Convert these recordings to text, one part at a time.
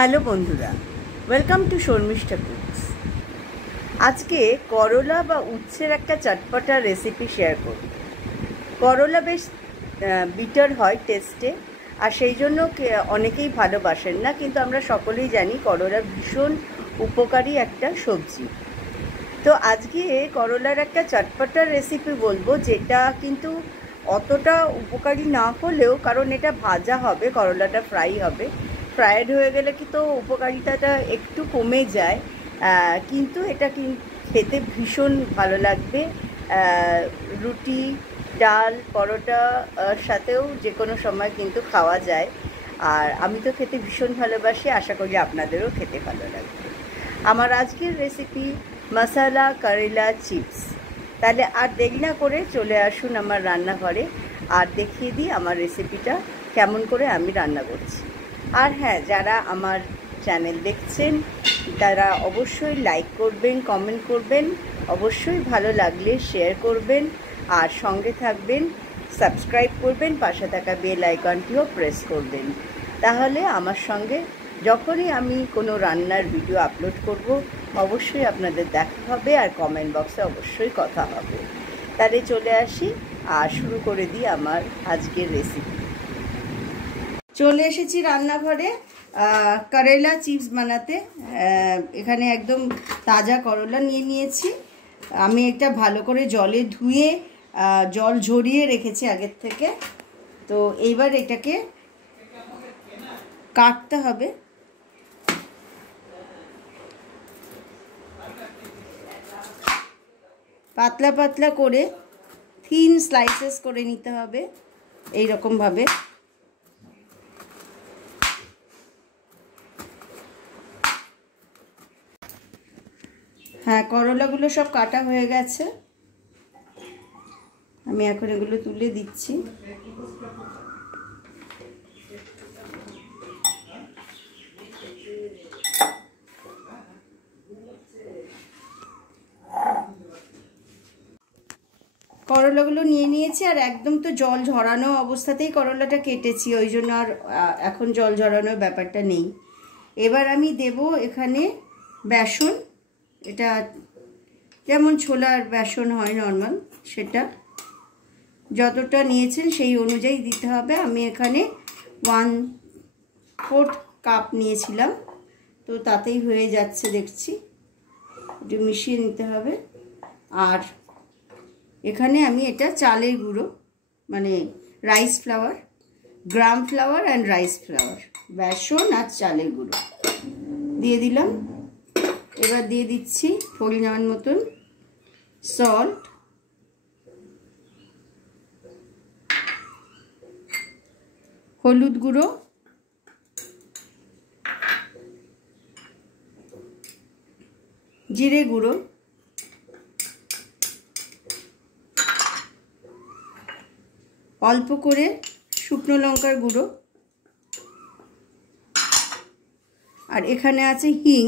Hello বন্ধুরা, welcome to Sharmistha cooks. আজকে করলা বা উচ্ছের একটা চটপটা রেসিপি শেয়ার করব। করলা বেশ বিটার হয় টেস্টে, আর সেই জন্য অনেকেই ভালোবাসেন না, কিন্তু আমরা সকলেই জানি করলা ভীষণ উপকারী একটা সবজি। তো আজকে করলার একটা চটপটা রেসিপি বলবো, যেটা কিন্তু অতটা উপকারী না হলেও, কারণ এটা ভাজা হবে, করলাটা ফ্রাই হবে। ফ্রায়েড হয়ে গেলে কি তো উপকারিতাটা একটু কমে যায়, কিন্তু এটা খেতে ভীষণ ভালো লাগবে। রুটি, ডাল, পরোটা সাথেও যে কোনো সময় কিন্তু খাওয়া যায়। আর আমি তো খেতে ভীষণ ভালোবাসি, আশা করি আপনাদেরও খেতে ভালো লাগবে। আমার আজকের রেসিপি মশালা করেলা চিপস। তাহলে আর দেরি না করে চলে আসুন আমার রান্নাঘরে, আর দেখিয়ে দিই আমার রেসিপিটা কেমন করে আমি রান্না করছি। আর হ্যাঁ, যারা আমার চ্যানেল দেখছেন তারা অবশ্যই লাইক করবেন, কমেন্ট করবেন, অবশ্যই ভালো লাগলে শেয়ার করবেন, আর সঙ্গে থাকবেন, সাবস্ক্রাইব করবেন, পাশে থাকা বেল আইকনটিও প্রেস করবেন। তাহলে আমার সঙ্গে যখনই আমি কোনো রান্নার ভিডিও আপলোড করব, অবশ্যই আপনাদের দেখা হবে, আর কমেন্ট বক্সে অবশ্যই কথা হবে। তাহলে চলে আসি আর শুরু করে দিই আমার আজকের রেসিপি। চলে এসেছি রান্নাঘরে করেলা চিপস বানাতে। এখানে একদম তাজা করলা নিয়ে নিয়েছি। আমি এটা ভালো করে জলে ধুয়ে জল ঝরিয়ে রেখেছি আগের থেকে। তো এইবার এটাকে কাটতে হবে। পাতলা পাতলা করে থিন স্লাইসেস করে নিতে হবে, এই রকমভাবে। হ্যাঁ, করলাগুলো সব কাটা হয়ে গেছে। আমি এখন এগুলো তুলে দিচ্ছি। করলাগুলো নিয়ে নিয়েছি, আর একদম তো জল ঝরানো অবস্থাতেই করলাটা কেটেছি, ওই জন্য আর এখন জল ঝরানোর ব্যাপারটা নেই। এবার আমি দেব এখানে বেসন। এটা যেমন ছোলার বেসন হয় নর্মাল, সেটা যতটা নিয়েছেন সেই অনুযায়ী দিতে হবে। আমি এখানে 1/4 কাপ নিয়েছিলাম, তো তাতেই হয়ে যাচ্ছে দেখছি। একটু মিশিয়ে নিতে হবে। আর এখানে আমি এটা চালের গুঁড়ো, মানে rice flour, gram flour and rice flour, বেসন আর চালের গুঁড়ো দিয়ে দিলাম। এবার দিয়ে দিচ্ছি পরিমাণ মতন সল্ট, হলুদ গুঁড়ো, জিরে গুঁড়ো, অল্প করে শুকনো লঙ্কার গুঁড়ো, আর এখানে আছে হিং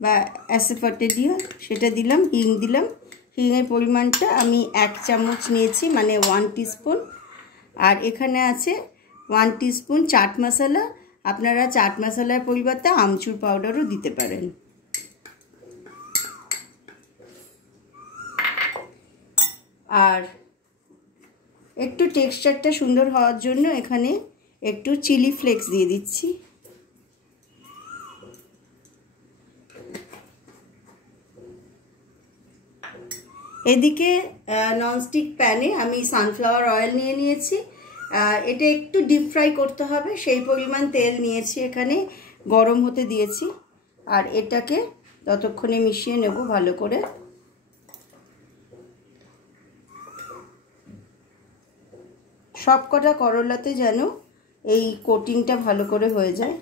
বা অ্যাসেফাটেডিয়া, সেটা দিলাম। হিং দিলাম। হিংয়ের পরিমাণটা আমি 1 চামচ নিয়েছি, মানে 1 টিস্পুন। আর এখানে আছে 1 টিস্পুন চাট মশলা। আপনারা চাট মশলার পরিবর্তে আমচুর পাউডারও দিতে পারেন। আর একটু টেক্সচারটা সুন্দর হওয়ার জন্য এখানে একটু চিলি ফ্লেক্স দিয়ে দিচ্ছি। এদিকে ননস্টিক প্যানে আমি সানফ্লাওয়ার অয়েল নিয়ে নিয়েছি। এটা একটু ডিপ ফ্রাই করতে হবে, সেই পরিমাণ তেল নিয়েছি এখানে, গরম হতে দিয়েছি। আর এটাকে ততক্ষণে মিশিয়ে নেব ভালো করে। সব কটা করলাতে যেন এই কোটিংটা ভালো করে হয়ে যায়।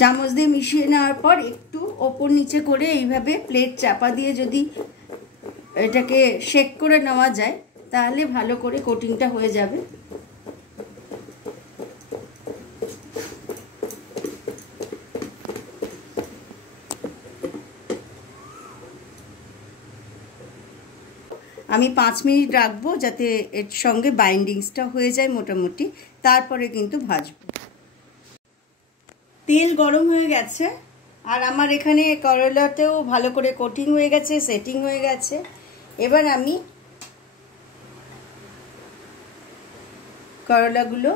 চামচ দিয়ে মিশিয়ে নেওয়ার পর একটু ওপর নিচে করে এইভাবে প্লেট চাপা দিয়ে যদি এটাকে শেক করে নেওয়া যায়, তাহলে ভালো করে কোটিংটা হয়ে যাবে। আমি 5 মিনিট রাখবো যাতে এর সঙ্গে বাইন্ডিংসটা হয়ে যায় মোটামুটি, তারপরে কিন্তু ভাজবো। তেল গরম হয়ে গেছে আর আমার এখানে করলাতেও ভালো করে কোটিং হয়ে গেছে, সেটিং হয়ে গেছে। এবার আমি করলাগুলো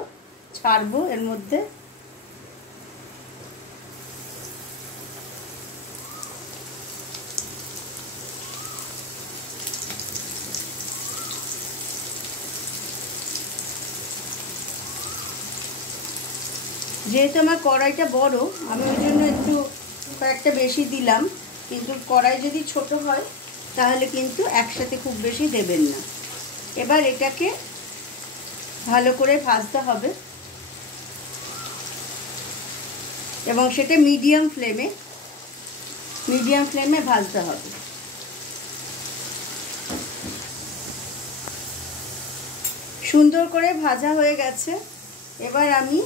ছাড়বো এর মধ্যে। যেহেতু আমার কড়াইটা বড়, আমি ওই জন্য একটু কয়েকটা বেশি দিলাম, কিন্তু কড়াই যদি ছোট হয় তাহলে কিন্তু একসাথে খুব বেশি দেবেন না। এবার এটাকে ভালো করে ভাজতে হবে এবং সেটা মিডিয়াম ফ্লেমে ভাজতে হবে। সুন্দর করে ভাজা হয়ে গেছে। এবার আমি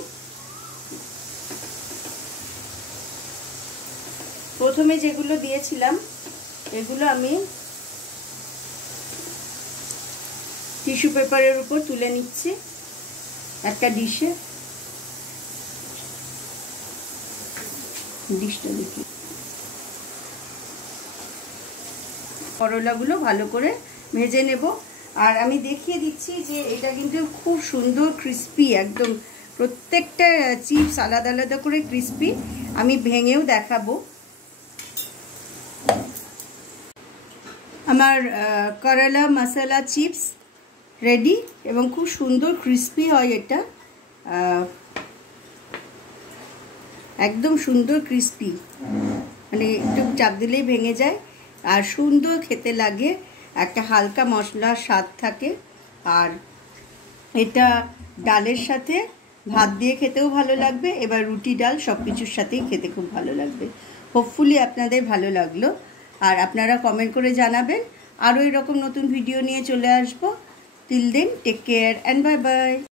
প্রথমে যেগুলো দিয়েছিলাম এগুলো আমি টিস্যু পেপারের উপর তুলে নিচ্ছি একটা ডিশটা দেখি। করলাগুলো ভালো করে ভেজে নেব। আর আমি দেখিয়ে দিচ্ছি যে এটা কিন্তু খুব সুন্দর ক্রিস্পি, একদম প্রত্যেকটা চিপস আলাদা আলাদা করে ক্রিস্পি। আমি ভেঙেও দেখাবো। আমার করলা মশলা চিপস রেডি এবং খুব সুন্দর ক্রিস্পি হয় এটা, একদম সুন্দর ক্রিস্পি, মানে একটু চাপ দিলেই ভেঙে যায় আর সুন্দর খেতে লাগে। একটা হালকা মশলার স্বাদ থাকে আর এটা ডালের সাথে ভাত দিয়ে খেতেও ভালো লাগবে, এবার রুটি ডাল সব কিছুর সাথেই খেতে খুব ভালো লাগবে। হোপফুলি আপনাদের ভালো লাগলো আর আপনারা কমেন্ট করে জানাবেন। আরও এরকম নতুন ভিডিও নিয়ে চলে আসবো। Till then take care and bye by.